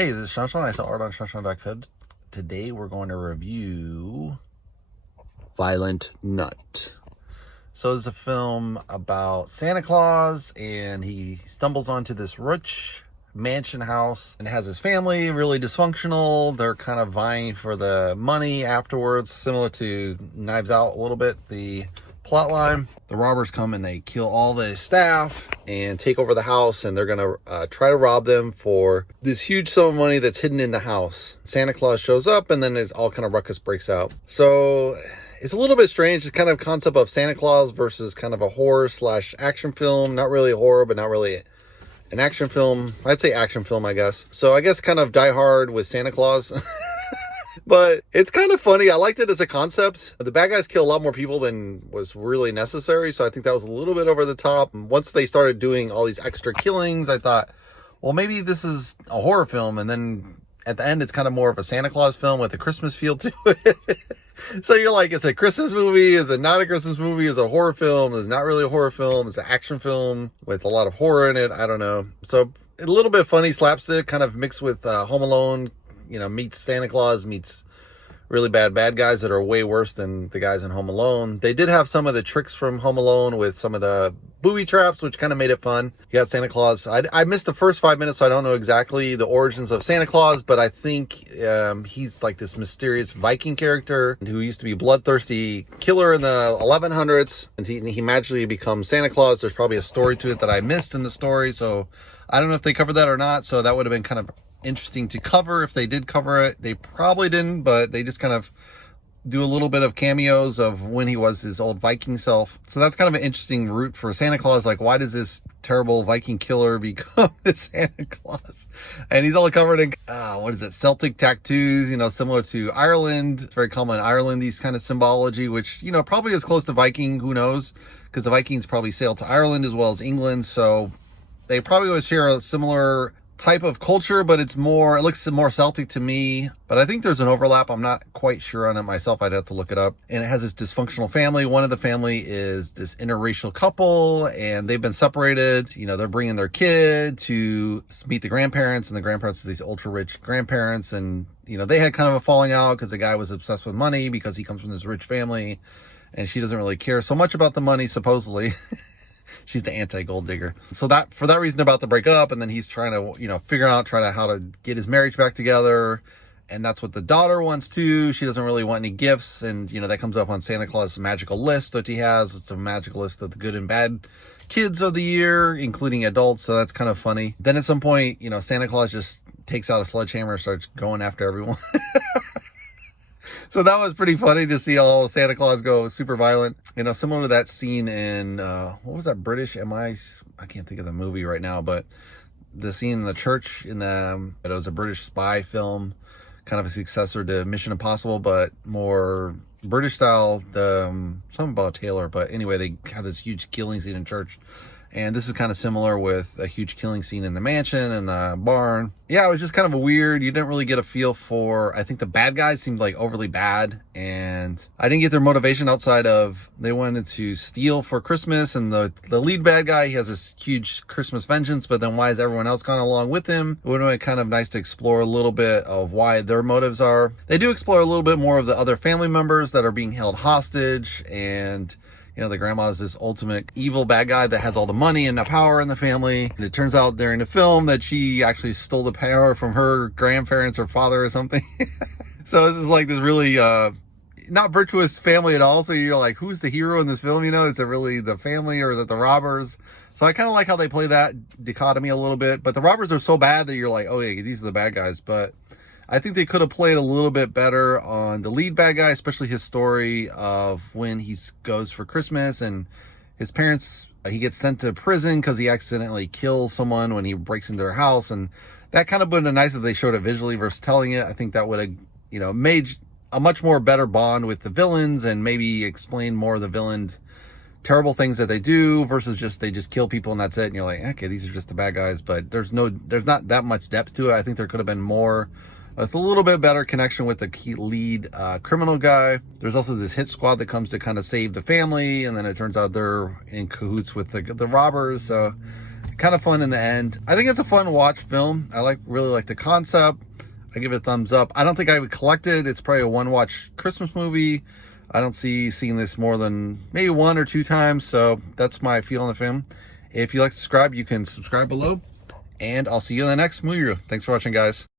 Hey, this is Shanshan. I sell art on shanshan.co. Today we're going to review Violent Nut. So there's a film about Santa Claus, and he stumbles onto this rich mansion house and has his family really dysfunctional. They're kind of vying for the money afterwards, similar to Knives Out a little bit, the plot line. The robbers come and they kill all the staff and take over the house, and they're gonna try to rob them for this huge sum of money that's hidden in the house. Santa Claus shows up, and then it's all kind of ruckus breaks out. So it's a little bit strange. It's kind of concept of Santa Claus versus kind of a horror slash action film. Not really a horror, but not really an action film. I'd say action film, I guess. So I guess kind of Die Hard with Santa Claus. But it's kind of funny. I liked it as a concept. The bad guys kill a lot more people than was really necessary, so I think that was a little bit over the top. Once they started doing all these extra killings, I thought, well, maybe this is a horror film, and then at the end, it's kind of more of a Santa Claus film with a Christmas feel to it. So you're like, it's a Christmas movie, is it not a Christmas movie, is it a horror film, is it not really a horror film, it's an action film with a lot of horror in it, I don't know. So a little bit funny slapstick, kind of mixed with Home Alone, meets Santa Claus, meets really bad guys that are way worse than the guys in Home Alone. They did have some of the tricks from Home Alone with some of the booby traps, which kind of made it fun. You got Santa Claus. I missed the first 5 minutes, so I don't know exactly the origins of Santa Claus, but I think he's like this mysterious Viking character who used to be a bloodthirsty killer in the 1100s, and he magically becomes Santa Claus. There's probably a story to it that I missed in the story, so I don't know if they covered that or not, so that would have been kind of interesting to cover if they did cover it. They probably didn't, but they just kind of do a little bit of cameos of when he was his old Viking self. So that's kind of an interesting route for Santa Claus. Like, why does this terrible Viking killer become Santa Claus? And he's all covered in, Celtic tattoos, similar to Ireland. It's very common in Ireland, these kind of symbology, which, probably is close to Viking, who knows? Because the Vikings probably sailed to Ireland as well as England. So they probably would share a similar type of culture, but it looks more Celtic to me, but I think there's an overlap. I'm not quite sure on it myself. I'd have to look it up. And it has this dysfunctional family. One of the family is this interracial couple, and they've been separated. They're bringing their kid to meet the grandparents, and the grandparents are these ultra rich grandparents, and they had kind of a falling out because the guy was obsessed with money because he comes from this rich family, and she doesn't really care so much about the money, supposedly. She's the anti-gold digger. So for that reason, about to break up, and then he's trying to, figure out how to get his marriage back together. And that's what the daughter wants too. She doesn't really want any gifts. And, that comes up on Santa Claus' magical list that he has. It's a magical list of the good and bad kids of the year, including adults. So that's kind of funny. Then at some point, Santa Claus just takes out a sledgehammer and starts going after everyone. So that was pretty funny to see all Santa Claus go super violent. Similar to that scene in, what was that British I can't think of the movie right now, but the scene in the church it was a British spy film, kind of a successor to Mission Impossible, but more British style, something about Taylor. But anyway, they have this huge killing scene in church. And this is kind of similar with a huge killing scene in the mansion and the barn. Yeah, it was just kind of a weird, you didn't really get a feel for, I think the bad guys seemed like overly bad. And I didn't get their motivation outside of they wanted to steal for Christmas. And the lead bad guy, he has this huge Christmas vengeance, but then why is everyone else gone along with him? It would have been kind of nice to explore a little bit of why their motives are. They do explore a little bit more of the other family members that are being held hostage, and the grandma is this ultimate evil bad guy that has all the money and the power in the family. And it turns out during the film that she actually stole the power from her grandparents or father or something. So this is like this really not virtuous family at all. So you're like, who's the hero in this film? Is it really the family or is it the robbers? So I kind of like how they play that dichotomy a little bit. But the robbers are so bad that you're like, oh yeah, these are the bad guys. But I think they could have played a little bit better on the lead bad guy, especially his story of when he goes for Christmas and his parents, he gets sent to prison because he accidentally kills someone when he breaks into their house. And that kind of would have been nice if they showed it visually versus telling it. I think that would have, made a much more better bond with the villains and maybe explain more of the villains' terrible things that they do versus they just kill people and that's it. And you're like, okay, these are just the bad guys, but there's not that much depth to it. I think there could have been more with a little bit better connection with the key lead criminal guy. There's also this hit squad that comes to kind of save the family, and then it turns out they're in cahoots with the robbers. So kind of fun in the end. I think it's a fun watch film. I really like the concept. I give it a thumbs up. I don't think I would collect it. It's probably a one-watch Christmas movie. I don't see seeing this more than maybe 1 or 2 times. So that's my feel on the film. If you like to subscribe, you can subscribe below. And I'll see you in the next movie review. Thanks for watching, guys.